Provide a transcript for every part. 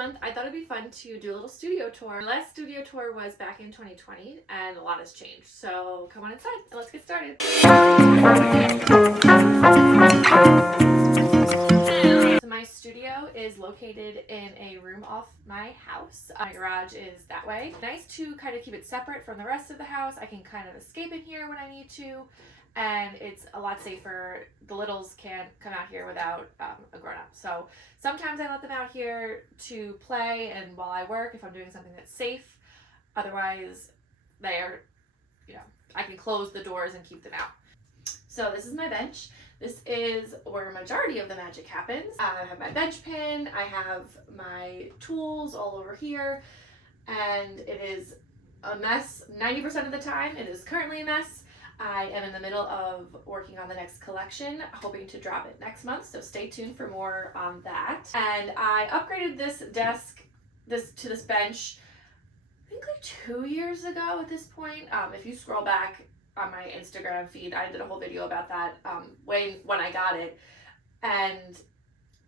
month, I thought it'd be fun to do a little studio tour. My last studio tour was back in 2020, and a lot has changed. So come on inside and let's get started. So my studio is located in a room off my house. My garage is that way. Nice to kind of keep it separate from the rest of the house. I can kind of escape in here when I need to, and it's a lot safer. The littles can't come out here without a grown-up. So sometimes I let them out here to play and while I work if I'm doing something that's safe. Otherwise, I can close the doors and keep them out. So this is my bench. This is where a majority of the magic happens. I have my bench pin, I have my tools all over here, and it is a mess 90% of the time. It is currently a mess. I am in the middle of working on the next collection, hoping to drop it next month, so stay tuned for more on that. And I upgraded this desk to this bench, I think like 2 years ago at this point. If you scroll back on my Instagram feed, I did a whole video about that when I got it. And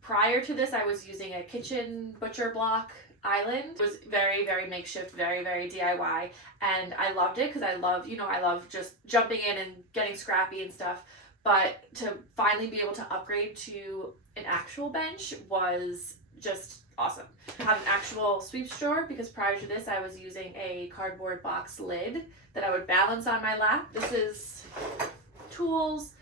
prior to this, I was using a kitchen butcher block island. It was very, very makeshift, very, very DIY, and I loved it because I love just jumping in and getting scrappy and stuff. But to finally be able to upgrade to an actual bench was just awesome. I have an actual sweeps drawer because prior to this I was using a cardboard box lid that I would balance on my lap. This is tools.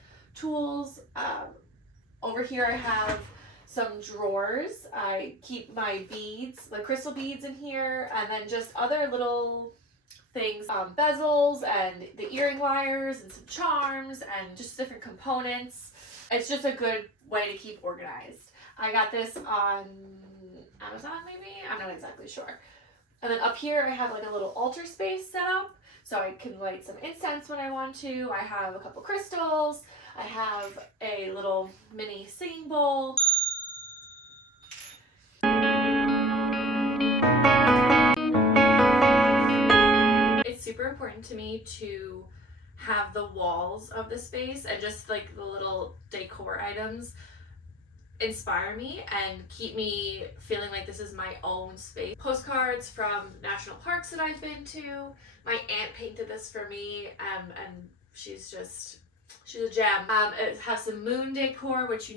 Over here I have some drawers. I keep my beads, the crystal beads in here, and then just other little things, bezels and the earring wires and some charms and just different components. It's just a good way to keep organized. I got this on Amazon maybe? I'm not exactly sure. And then up here I have like a little altar space set up so I can light some incense when I want to. I have a couple crystals. I have a little mini singing bowl. It's super important to me to have the walls of the space and just like the little decor items inspire me and keep me feeling like this is my own space. Postcards from national parks that I've been to. My aunt painted this for me, and she's a gem. It has some moon decor, which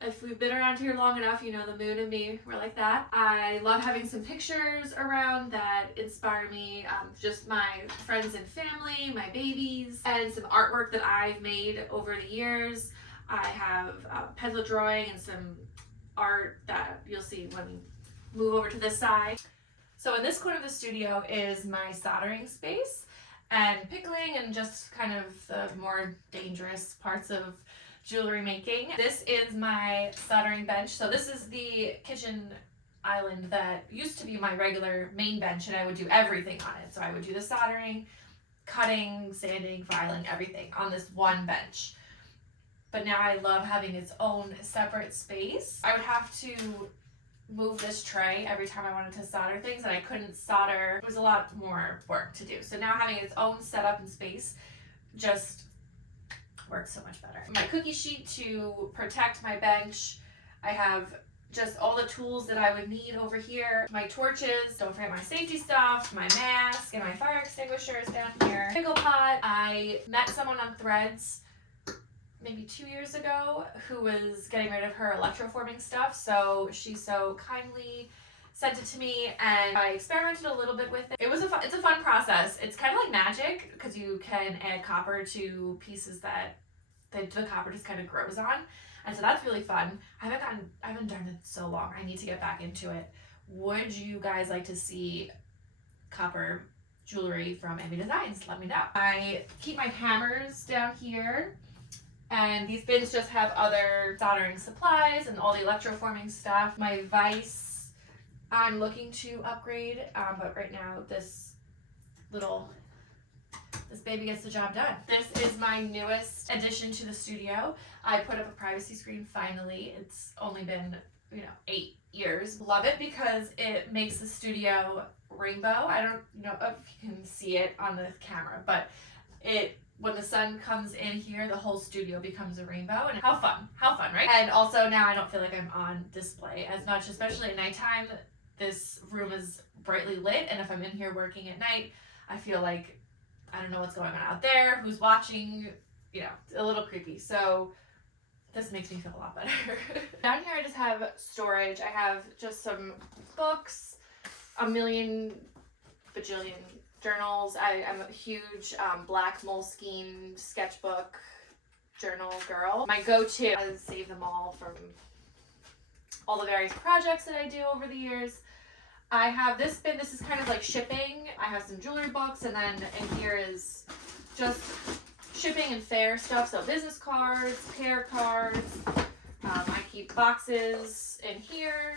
if we've been around here long enough, the moon and me, we're like that. I love having some pictures around that inspire me, just my friends and family, my babies, and some artwork that I've made over the years. I have a pencil drawing and some art that you'll see when we move over to this side. So in this corner of the studio is my soldering space and pickling and just kind of the more dangerous parts of jewelry making. This is my soldering bench. So this is the kitchen island that used to be my regular main bench, and I would do everything on it. So I would do the soldering, cutting, sanding, filing, everything on this one bench. But now I love having its own separate space. I would have to move this tray every time I wanted to solder things, and I couldn't solder. It was a lot more work to do. So now having its own setup and space just works so much better. My cookie sheet to protect my bench. I have just all the tools that I would need over here. My torches, don't forget my safety stuff, my mask, and my fire extinguishers down here. Pickle pot. I met someone on Threads maybe 2 years ago who was getting rid of her electroforming stuff, so she so kindly sent it to me, and I experimented a little bit with it. It's a fun process. It's kind of like magic because you can add copper to pieces that the copper just kind of grows on, and so that's really fun. I haven't done it so long. I need to get back into it. Would you guys like to see copper jewelry from ANBE Designs? Let me know. I keep my hammers down here. And these bins just have other soldering supplies and all the electroforming stuff. My vise, I'm looking to upgrade, but right now this baby gets the job done. This is my newest addition to the studio. I put up a privacy screen finally. It's only been 8 years. Love it because it makes the studio rainbow. I don't know if you can see it on the camera, but it when the sun comes in here, the whole studio becomes a rainbow. And how fun, right? And also now I don't feel like I'm on display as much, especially at nighttime. This room is brightly lit, and if I'm in here working at night, I feel like I don't know what's going on out there, who's watching, you know, a little creepy. So this makes me feel a lot better. Down here I just have storage. I have just some books, a million bajillion journals. I'm a huge black Moleskine sketchbook journal girl. My go-to is save them all from all the various projects that I do over the years. I have this bin. This is kind of like shipping. I have some jewelry books, and then in here is just shipping and fair stuff. So business cards, pair cards. I keep boxes in here.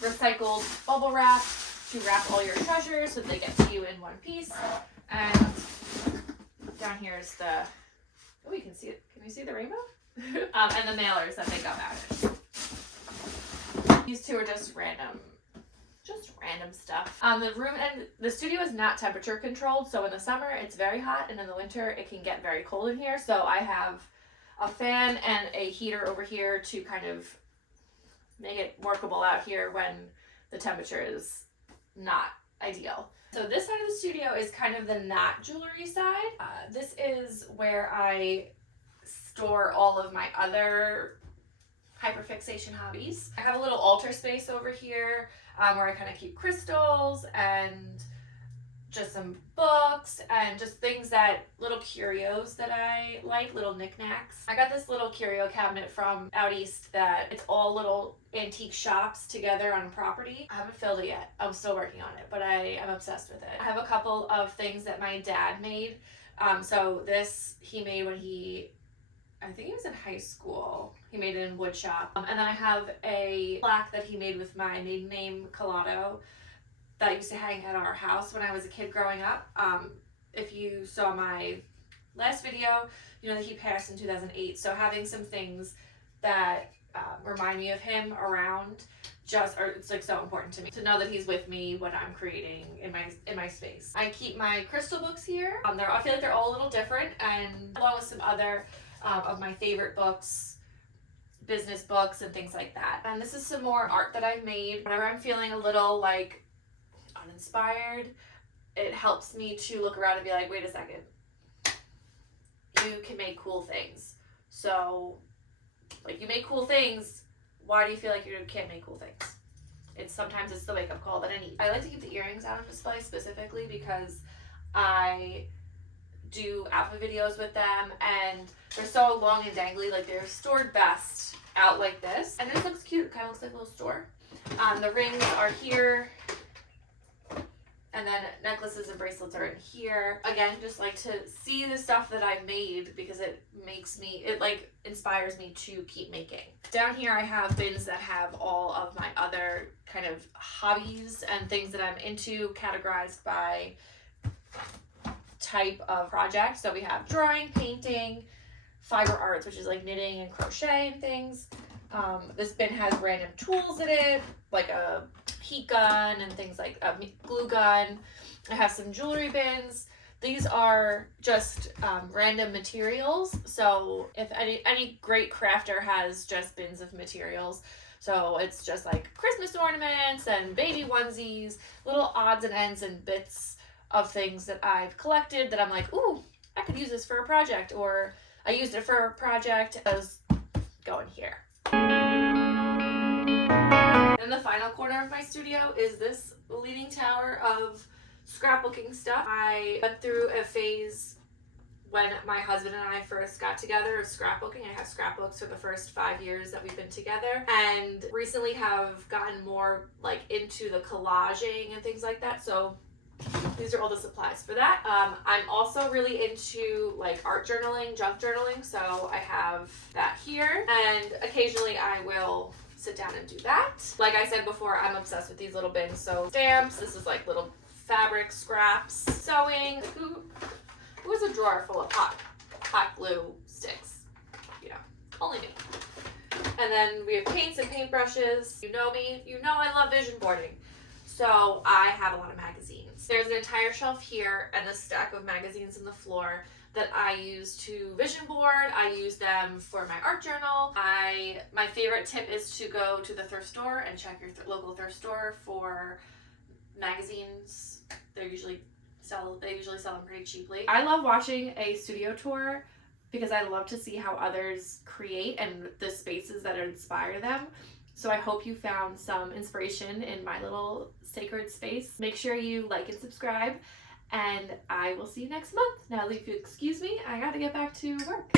Recycled bubble wrap to wrap all your treasures so they get to you in one piece. And down here is the, oh, you can see it. Can you see the rainbow? And the mailers that they got out. These two are just random stuff. The room and the studio is not temperature controlled, so in the summer it's very hot, and in the winter it can get very cold in here. So I have a fan and a heater over here to kind of make it workable out here when the temperature is not ideal. So this side of the studio is kind of the not jewelry side. This is where I store all of my other hyperfixation hobbies. I have a little altar space over here where I kind of keep crystals and just some books and just things that, little curios that I like, little knickknacks. I got this little curio cabinet from out east that it's all little antique shops together on property. I haven't filled it yet. I'm still working on it, but I am obsessed with it. I have a couple of things that my dad made. So this he made when I think he was in high school. He made it in wood shop. And then I have a plaque that he made with my maiden name, Collado, that I used to hang at our house when I was a kid growing up. If you saw my last video, you know that he passed in 2008. So having some things that remind me of him around it's like so important to me to know that he's with me when I'm creating in my space. I keep my crystal books here. I feel like they're all a little different, and along with some other of my favorite books, business books and things like that. And this is some more art that I've made. Whenever I'm feeling a little like uninspired, it helps me to look around and be like, wait a second, you can make cool things. So like, you make cool things, why do you feel like you can't make cool things? Sometimes it's the wake-up call that I need. I like to keep the earrings out on display specifically because I do outfit videos with them, and they're so long and dangly. Like, they're stored best out like this, and it just looks cute. It kind of looks like a little store. The rings are here, and then necklaces and bracelets are in here. Again, just like to see the stuff that I've made because it like inspires me to keep making. Down here I have bins that have all of my other kind of hobbies and things that I'm into, categorized by type of project. So we have drawing, painting, fiber arts, which is like knitting and crochet and things. This bin has random tools in it, like a heat gun and things like a glue gun. I have some jewelry bins. These are just random materials. So if any great crafter has just bins of materials. So it's just like Christmas ornaments and baby onesies, little odds and ends and bits of things that I've collected that I'm like, ooh, I could use this for a project, or I used it for a project. Those go in here. And the final corner of my studio is this leaning tower of scrapbooking stuff. I went through a phase when my husband and I first got together of scrapbooking. I have scrapbooks for the first 5 years that we've been together, and recently have gotten more like into the collaging and things like that. So these are all the supplies for that. I'm also really into like art journaling, junk journaling, so I have that here, and occasionally I will sit down and do that. Like I said before, I'm obsessed with these little bins. So stamps, this is like little fabric scraps, sewing. Who has a drawer full of hot glue sticks? Yeah, only me. And then we have paints and paintbrushes. You know me, you know I love vision boarding. So I have a lot of magazines. There's an entire shelf here and a stack of magazines on the floor. that I use to vision board. I use them for my art journal. My favorite tip is to go to the thrift store and check your local thrift store for magazines. They usually sell them pretty cheaply. I love watching a studio tour because I love to see how others create and the spaces that inspire them. So I hope you found some inspiration in my little sacred space. Make sure you like and subscribe, and I will see you next month. Now, if you excuse me, I gotta get back to work.